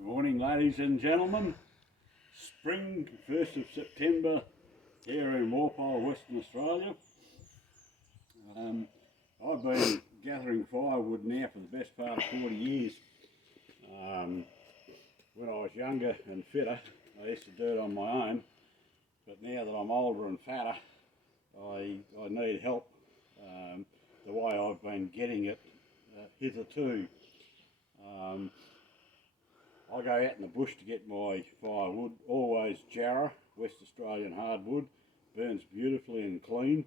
Good morning, ladies and gentlemen. Spring, 1st of September, here in Walpole, Western Australia. I've been gathering firewood now for the best part of 40 years. When I was younger and fitter, I used to do it on my own, but now that I'm older and fatter, I need help the way I've been getting it hitherto. I go out in the bush to get my firewood, always Jarrah, West Australian hardwood, burns beautifully and clean.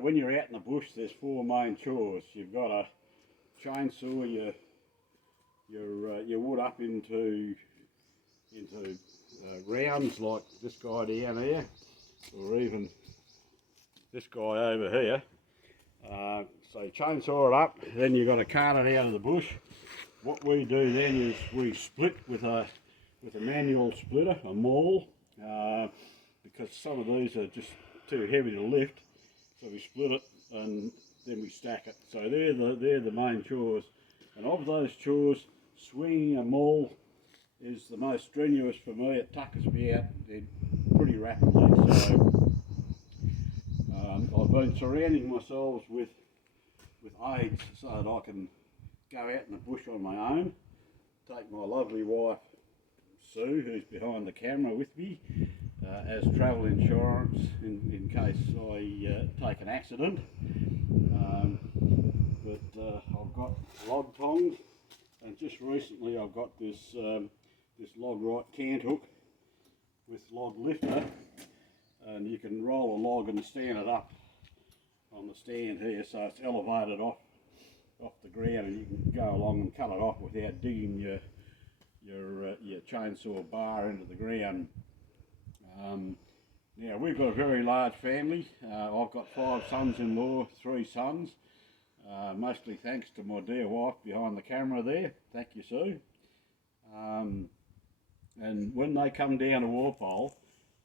When you're out in the bush, there's four main chores. You've got to chainsaw your wood up into rounds like this guy down here, or even this guy over here. So you chainsaw it up, then you've got to cart it out of the bush. What we do then is we split with a manual splitter, a maul, because some of these are just too heavy to lift. So we split it and then we stack it. So they're the main chores. And of those chores, swinging a maul is the most strenuous for me. It tuckers me out pretty rapidly. So I've been surrounding myself with aids so that I can go out in the bush on my own. Take my lovely wife Sue, who's behind the camera with me, as travel insurance in case I take an accident. I've got log tongs, and just recently I've got this log right cant hook with log lifter, and you can roll a log and stand it up on the stand here, so it's elevated off the ground, and you can go along and cut it off without digging your chainsaw bar into the ground. Now we've got a very large family. I've got 5 sons-in-law, 3 sons, mostly thanks to my dear wife behind the camera there. Thank you, Sue. And when they come down to Walpole,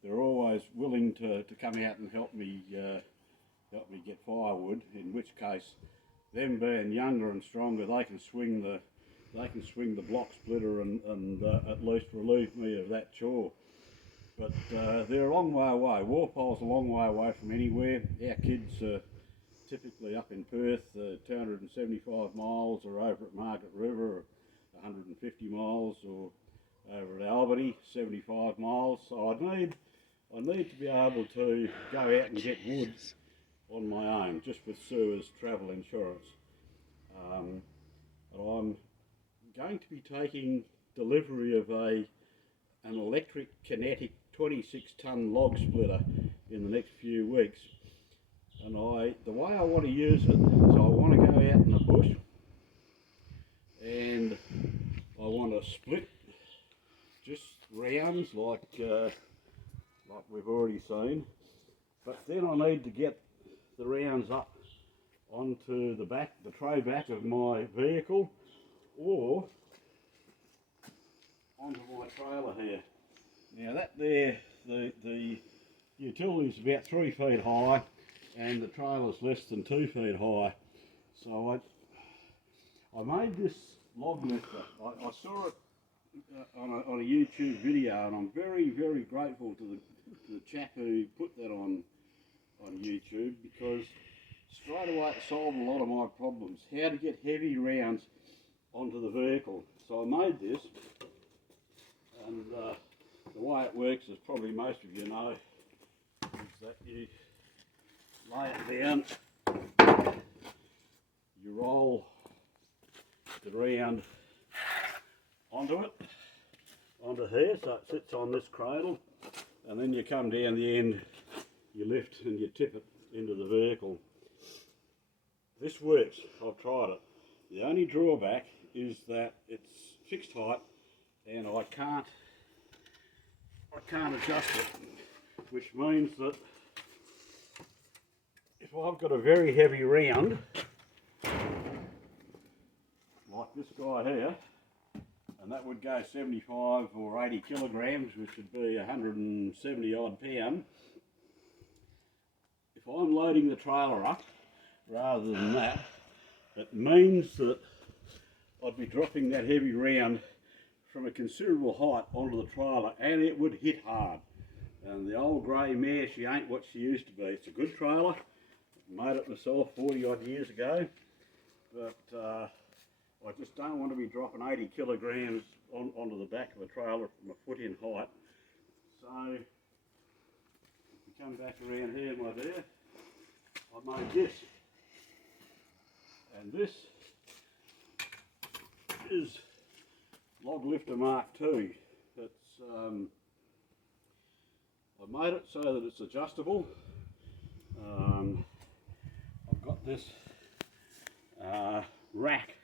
they're always willing to come out and help me get firewood, in which case, them being younger and stronger, they can swing the block splitter and at least relieve me of that chore. But they're a long way away. Walpole's a long way away from anywhere. Our kids are typically up in Perth, 275 miles, or over at Margaret River, 150 miles, or over at Albany, 75 miles. So I need to be able to go out and get wood on my own, just with Sue's travel insurance. And I'm going to be taking delivery of an electric kinetic 26-ton log splitter in the next few weeks. And the way I want to use it is I want to go out in the bush and I want to split just rounds like we've already seen, but then I need to get the rounds up onto the tray back of my vehicle, or onto my trailer here. Now that there, the utility's about 3 feet high, and the trailer's less than 2 feet high. So I made this log lifter. I saw it on a YouTube video, and I'm very, very grateful to the chap who put that on YouTube, because straight away it solved a lot of my problems. How to get heavy rounds onto the vehicle. So I made this, and the way it works, as probably most of you know, is that you lay it down, you roll the round onto here, so it sits on this cradle, and then you come down the end, you lift and you tip it into the vehicle. This works. I've tried it. The only drawback is that it's fixed height and I can't adjust it, which means that if I've got a very heavy round like this guy here, and that would go 75 or 80 kilograms, which would be 170 odd pound. If I'm loading the trailer up rather than that, it means that I'd be dropping that heavy round from a considerable height onto the trailer, and it would hit hard. And the old grey mare, she ain't what she used to be. It's a good trailer. Made it myself 40 odd years ago, but I just don't want to be dropping 80 kilograms onto the back of a trailer from a foot in height. So if we come back around here, my dear, I made this, and this is Log Lifter Mark II. It's I made it so that it's adjustable. I've got this rack,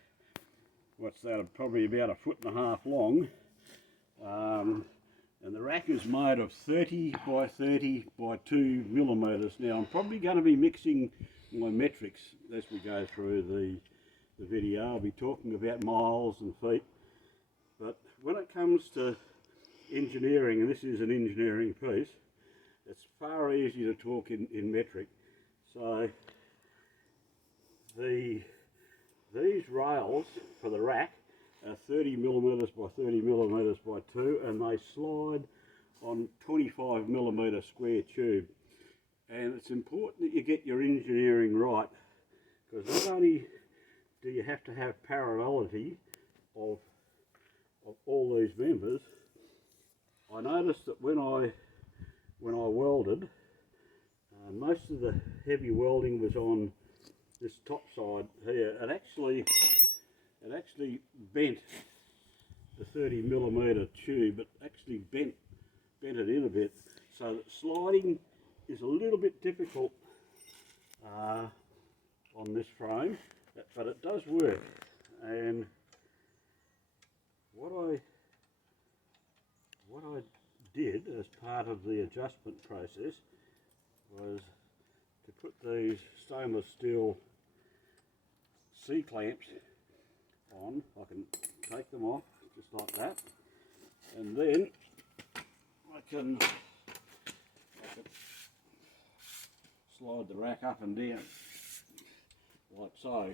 what's that, probably about 1.5 foot long, and the rack is made of 30 by 30 by 2 millimeters. Now I'm probably going to be mixing my metrics as we go through the video. I'll be talking about miles and feet, but when it comes to engineering, and this is an engineering piece, it's far easier to talk in metric. So these rails for the rack are 30 millimeters by 30 millimeters by 2, and they slide on 25 millimeter square tube. And it's important that you get your engineering right, because not only do you have to have parallelity of all these members, I noticed that when I welded, most of the heavy welding was on this top side here. It actually bent the 30 millimeter tube. It actually bent it in a bit, so that sliding is a little bit difficult on this frame, but it does work. And what I did as part of the adjustment process was to put these stainless steel C-clamps on. I can take them off just like that, and then I can slide the rack up and down like so.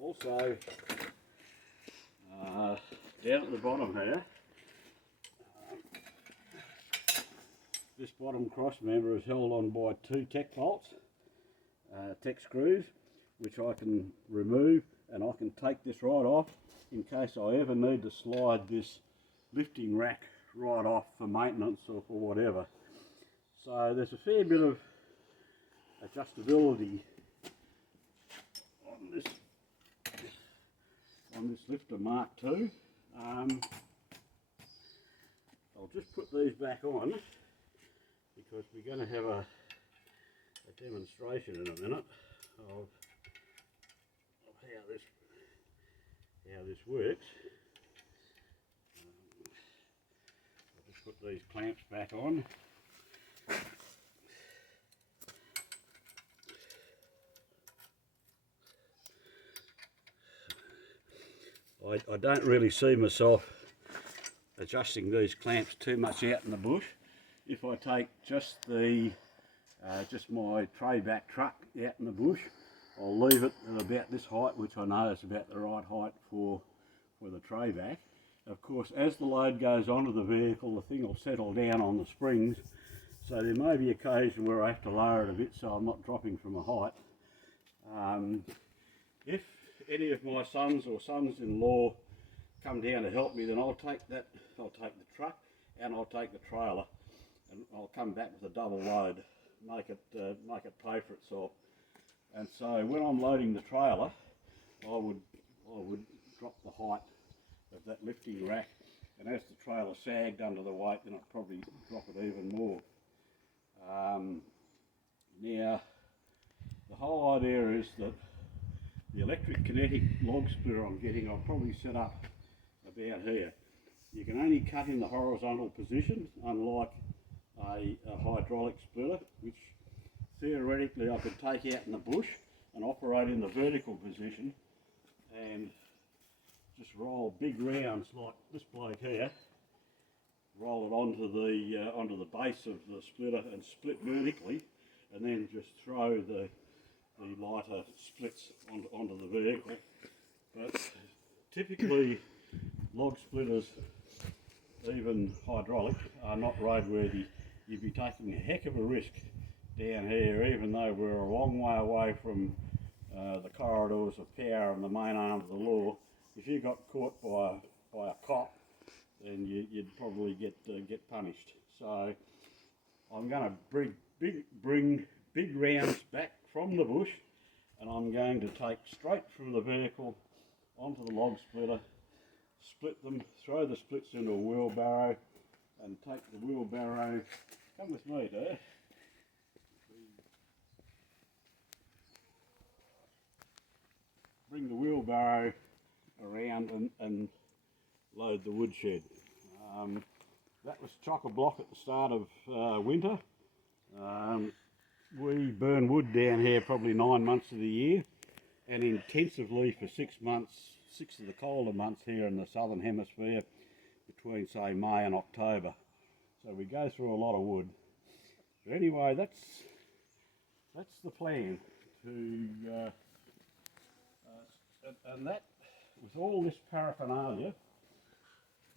Also down at the bottom here, this bottom cross member is held on by 2 tech bolts, tech screws, which I can remove, and I can take this right off in case I ever need to slide this lifting rack right off for maintenance or for whatever. So there's a fair bit of adjustability on this lifter Mark II. I'll just put these back on because we're going to have a demonstration in a minute of how this works. I'll just put these clamps back on. I don't really see myself adjusting these clamps too much out in the bush. If I take just my tray back truck out in the bush, I'll leave it at about this height, which I know is about the right height for the tray back. Of course, as the load goes onto the vehicle, the thing will settle down on the springs, so there may be occasion where I have to lower it a bit so I'm not dropping from a height. If any of my sons or sons-in-law come down to help me, then I'll take the truck and I'll take the trailer, and I'll come back with a double load, make it pay for itself. And so when I'm loading the trailer, I would drop the height of that lifting rack, and as the trailer sagged under the weight, then I'd probably drop it even more. Now, the whole idea is that the electric kinetic log splitter I'm getting, I'll probably set up about here. You can only cut in the horizontal position, unlike a hydraulic splitter, which theoretically I could take out in the bush and operate in the vertical position and just roll big rounds like this bloke here, roll it onto the base of the splitter and split vertically, and then just throw the the lighter splits onto the vehicle. But typically log splitters, even hydraulic, are not roadworthy. You'd be taking a heck of a risk down here, even though we're a long way away from the corridors of power and the main arm of the law. If you got caught by a cop, then you'd probably get punished. So I'm going to bring big rounds back from the bush, and I'm going to take straight from the vehicle onto the log splitter, split them, throw the splits into a wheelbarrow, and take the wheelbarrow. Come with me, Dad. Bring the wheelbarrow around and load the woodshed. That was chock-a-block at the start of winter. We burn wood down here probably 9 months of the year, and intensively for 6 months, 6 of the colder months here in the southern hemisphere, between say May and October. So we go through a lot of wood. But anyway, that's the plan. And that, with all this paraphernalia,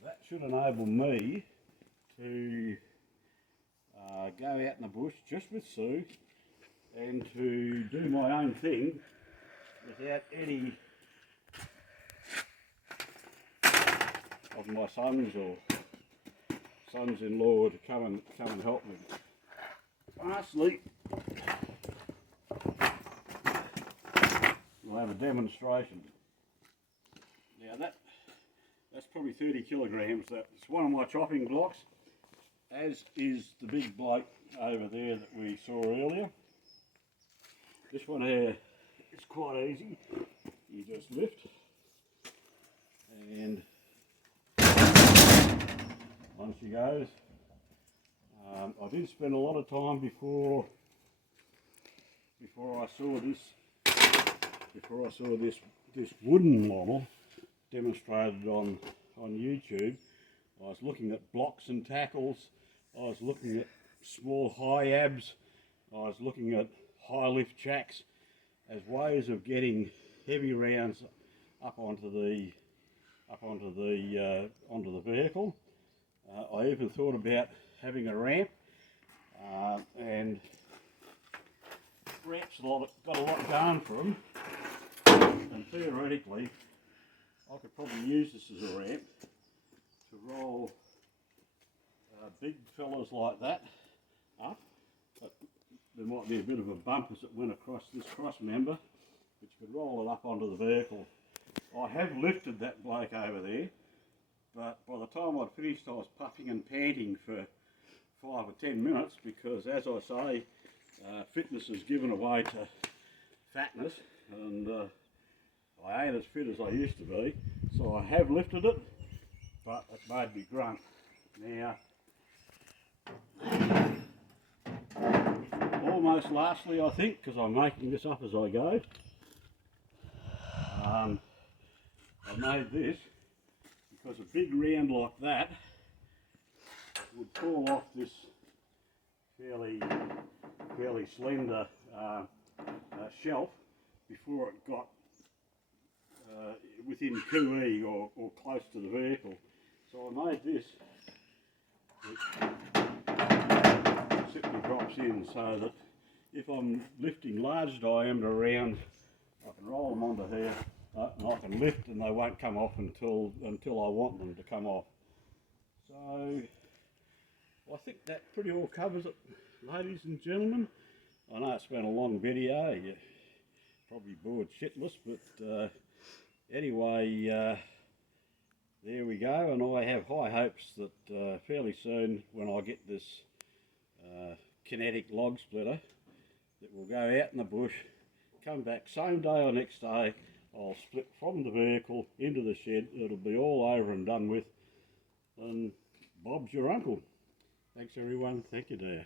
that should enable me to go out in the bush just with Sue and to do my own thing without any of my sons or sons-in-law to come and help me. Lastly, we'll have a demonstration. Now that's probably 30 kilograms. That's one of my chopping blocks, as is the big bloke over there that we saw earlier. This one here is quite easy. You just lift, and on she goes. I did spend a lot of time before I saw this wooden model demonstrated on YouTube. I was looking at blocks and tackles. I was looking at small high abs. I was looking at high lift jacks as ways of getting heavy rounds up onto the vehicle. I even thought about having a ramp, and ramps got a lot going for them, and theoretically I could probably use this as a ramp to roll big fellas like that up, but there might be a bit of a bump as it went across this cross member, which could roll it up onto the vehicle. I have lifted that bloke over there, but by the time I'd finished I was puffing and panting for 5 or 10 minutes, because as I say, fitness has given away to fatness, and I ain't as fit as I used to be. So I have lifted it, but it made me grunt. Now, almost lastly, I think, because I'm making this up as I go, I made this because a big round like that would fall off this fairly slender shelf before it got within cooee or close to the vehicle. So I made this which simply drops in, so that if I'm lifting large diameter rounds, I can roll them onto here and I can lift, and they won't come off until I want them to come off. So I think that pretty well covers it, ladies and gentlemen. I know it's been a long video, you're probably bored shitless, but anyway, there we go, and I have high hopes that fairly soon, when I get this kinetic log splitter, that will go out in the bush, come back same day or next day, I'll split from the vehicle into the shed, it'll be all over and done with, and Bob's your uncle. Thanks everyone, thank you dear.